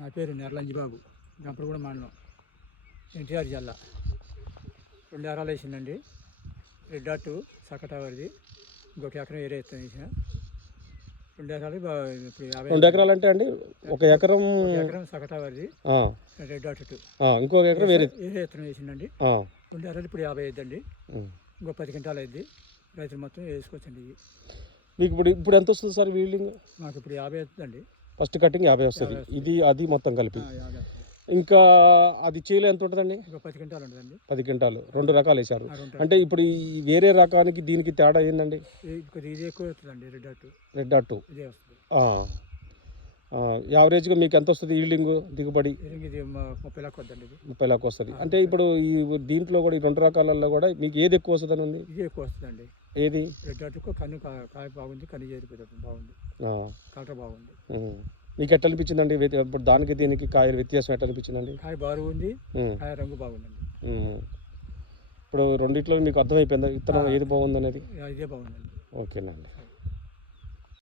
నా పేరు నెర్లంజిబాబు, గంపలగూడెం మండలం, ఎన్టీఆర్ జిల్లా. 2 ఎకరాలు వేసిందండి. రెడ్ డాట్ సకటావరిది, ఇంకొక ఎకరం ఏరే ఎత్తున వేసిన. 2 ఎకరాలు ఇప్పుడు 2 ఎకరాలు అంటే అండి, 1 ఎకరం సకటావరిది, రెడ్ డాట్ ఇంకొక ఎకరం ఏరే ఎత్తున వేసిందండి. 2 ఎకరాలు ఇప్పుడు 50 అవుతుందండి. ఇంకో 10 క్వింటాలు అయింది. రైతులు మొత్తం వేసుకోవచ్చండి. మీకు ఇప్పుడు ఎంత వస్తుంది సార్ వీల్డింగ్? మాకు ఇప్పుడు 50 అవుతుందండి. ఫస్ట్ కటింగ్ 50 వస్తుంది, అది మొత్తం కలిపి. ఇంకా అది చేలో ఎంత ఉంటుందండి? 10 క్వింటాలు ఉంటుందండి. 10 క్వింటాలు. 2 రకాలు వేశారు అంటే ఇప్పుడు ఈ వేరే రకానికి దీనికి తేడా ఏంటండి? ఇది ఎక్కువ వస్తుందండి. రెడ్ డాట్ ఇదే వస్తుంది. యావరేజ్గా మీకు ఎంత వస్తుంది ఈల్డింగ్, దిగుబడి? ఇది 30 లాక్ వద్దండి. 30 లాక్ వస్తుంది. అంటే ఇప్పుడు ఈ దీంట్లో కూడా ఈ 2 రకాలలో కూడా మీకు ఏది ఎక్కువ వస్తుంది అండి? ఇది ఎక్కువ వస్తుందండి. ఏది? రెడ్ డాట్ కన్ను కాయ బాగుంది, కన్ను చేరిపోతుంది బాగుంది, కలర్ బాగుంది. మీకు ఎట్లా అనిపించిందండి ఇప్పుడు దానికి దీనికి కాయలు వ్యత్యాసం ఎట్లా అనిపించిందండి? కాయ బాగుంది, కాయ రంగు బాగుందండి. ఇప్పుడు రెండిట్లో మీకు అర్థమైపోయిందా విత్తనం ఏది బాగుంది అనేది? ఇదే బాగుందండి. ఓకేనండి.